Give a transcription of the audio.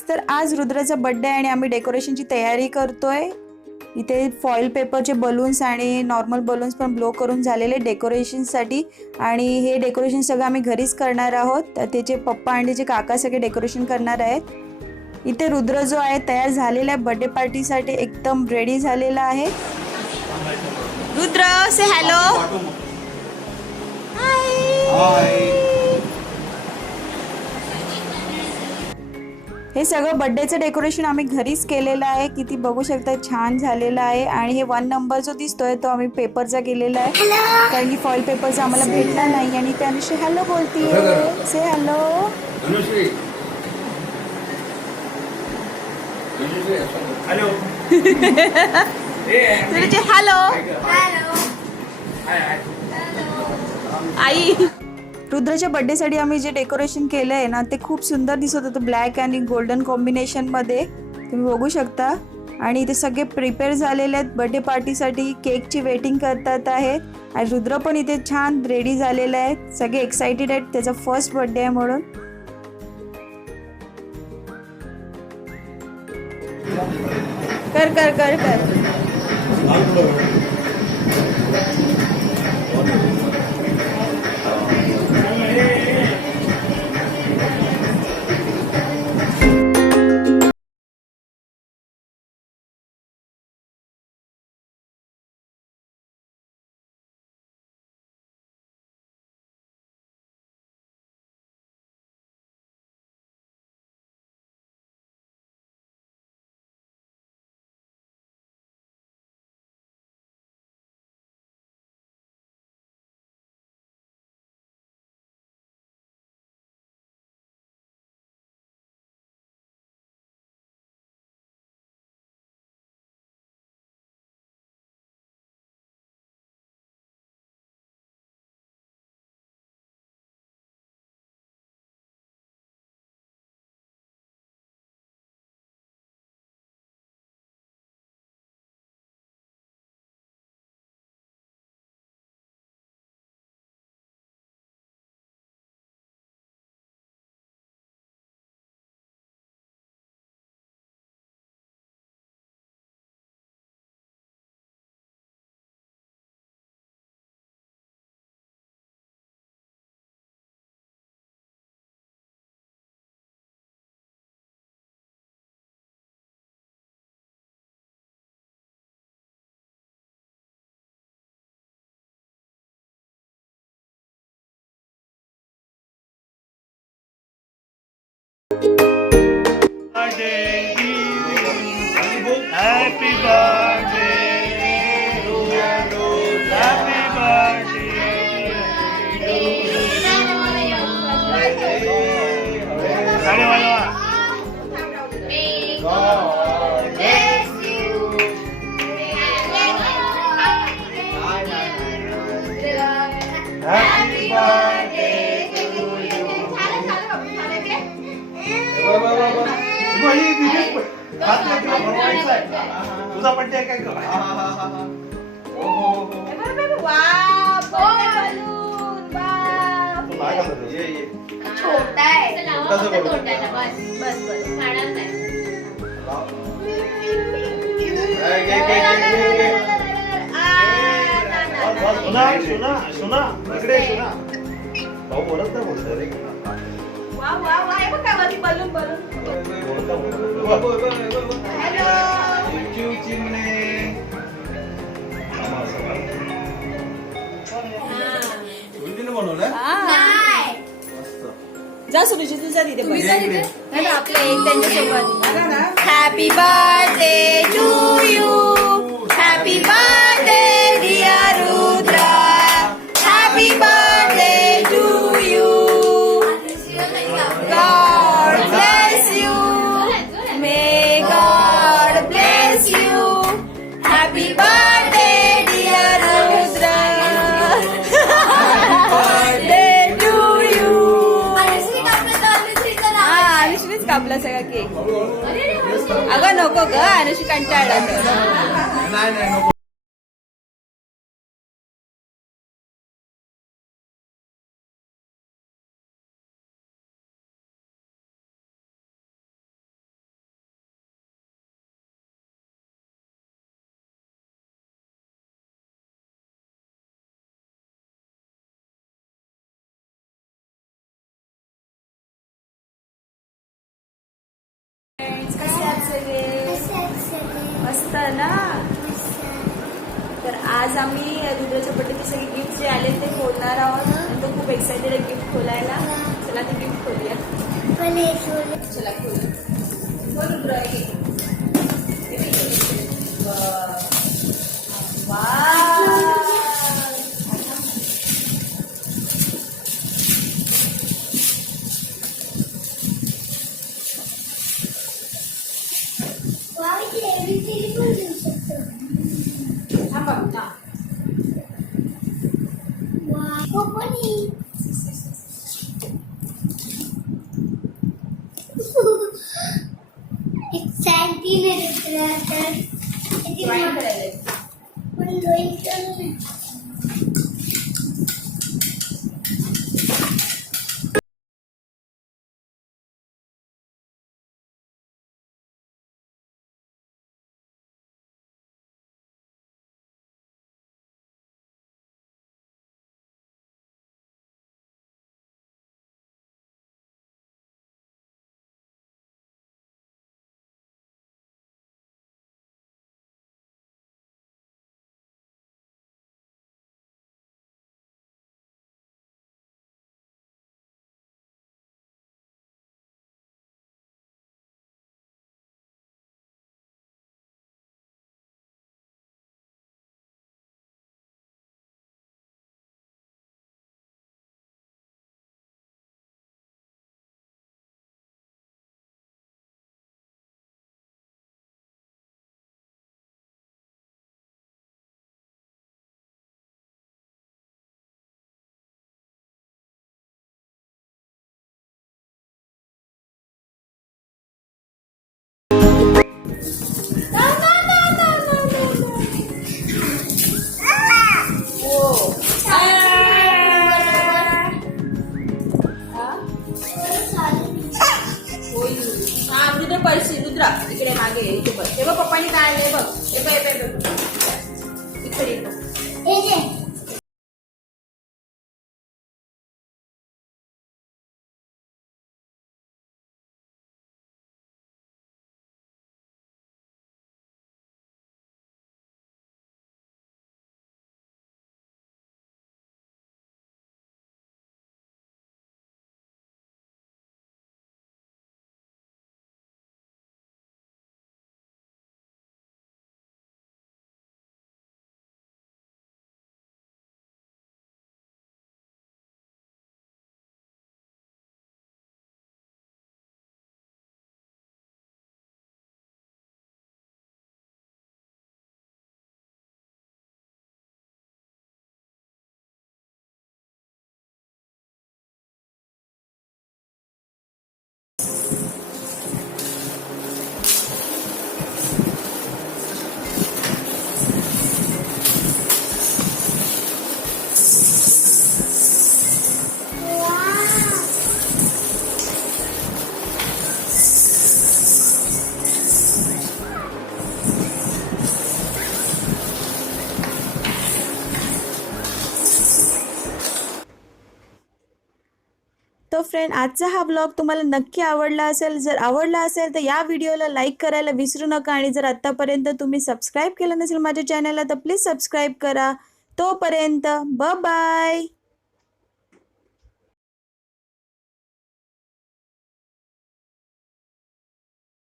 Guys, तर आज रुद्राचा birthday आणि आम्ही डेकोरेशनची तयारी करतोय. इथे फॉईल पेपरचे बलून्स आणि नॉर्मल बलून्स पण ब्लो करून झालेले डेकोरेशनसाठी. आणि हे डेकोरेशन सगळं आम्ही घरीच करणार आहोत. तर त्याचे पप्पा आणि त्याचे काका सगळे डेकोरेशन करणार आहेत. इथे रुद्र जो आहे तयार झालेला आहे बर्थडे पार्टीसाठी, एकदम रेडी झालेला आहे. रुद्र से हॅलो. हाय. हे सगळं बर्थडेचं डेकोरेशन आम्ही घरीच केलेलं आहे. किती बघू शकता छान झालेलं आहे. आणि हे 1 नंबर जो दिसतोय तो आम्ही पेपरचा केलेला आहे, कारण की फॉईल पेपरचा आम्हाला भेटला नाही. आणि त्या अनुश्री हॅलो बोलतीये. से हॅलो. हॅलो. हॅलो. आई. रुद्राच्या बर्थडेसाठी आम्ही जे डेकोरेशन केलं आहे ना ते खूप सुंदर दिसत होतं, ब्लॅक आणि गोल्डन कॉम्बिनेशनमध्ये, तुम्ही बघू शकता. आणि इथे सगळे प्रिपेअर झालेले आहेत बर्थडे पार्टीसाठी. केकची वेटिंग करतात आहेत. आणि रुद्र पण इथे छान रेडी झालेला आहे. सगळे एक्साइटेड आहेत, त्याचा फर्स्ट बर्थडे आहे म्हणून. कर कर कर कर. Happy birthday to you. Happy birthday to you. God bless you. Happy birthday to you. तुझा बर्थडे आहे काय ग? छोटा आहे. सुना इकडे सुना. भाऊ बोलत नाही बोलत रे. जा सुरुची तुझा तिथे आपलं एक त्यांच्यासोबत. Happy birthday to you. Happy birthday dear Rudra. Happy birthday to you. God bless you. May God bless you. Happy birthday dear Rudra. Birthday to you. अनुश्रीच कापला सगळा केक. अगं नको ग, अनुश्री कंटाळला. कसे आहात सगळे? मस्त ना. तर आज आम्ही रुद्राच्या बर्थडेचे सगळे गिफ्ट जे आले ते खोलणार आहोत आणि तो खूप एक्साइटेड आहे गिफ्ट खोलायला. चला ते गिफ्ट खोलूया. चला खोलू. खोल रुद्रा. पैसे रुद्रा इकडे मागे इथे बघ. हे बघ पप्पानी काय आणले बघ. हे बघ इकडे तो फ्रेंड, आजचा हा ब्लॉग तुम्हाला नक्की आवडला असेल. जर आवडला असेल तर या व्हिडिओला लाईक करायला विसरू नका आणि जर आत्तापर्यंत तुम्ही सबस्क्राईब केलं नसेल माझ्या चॅनलला तर प्लीज सबस्क्राईब करा. तोपर्यंत बाय.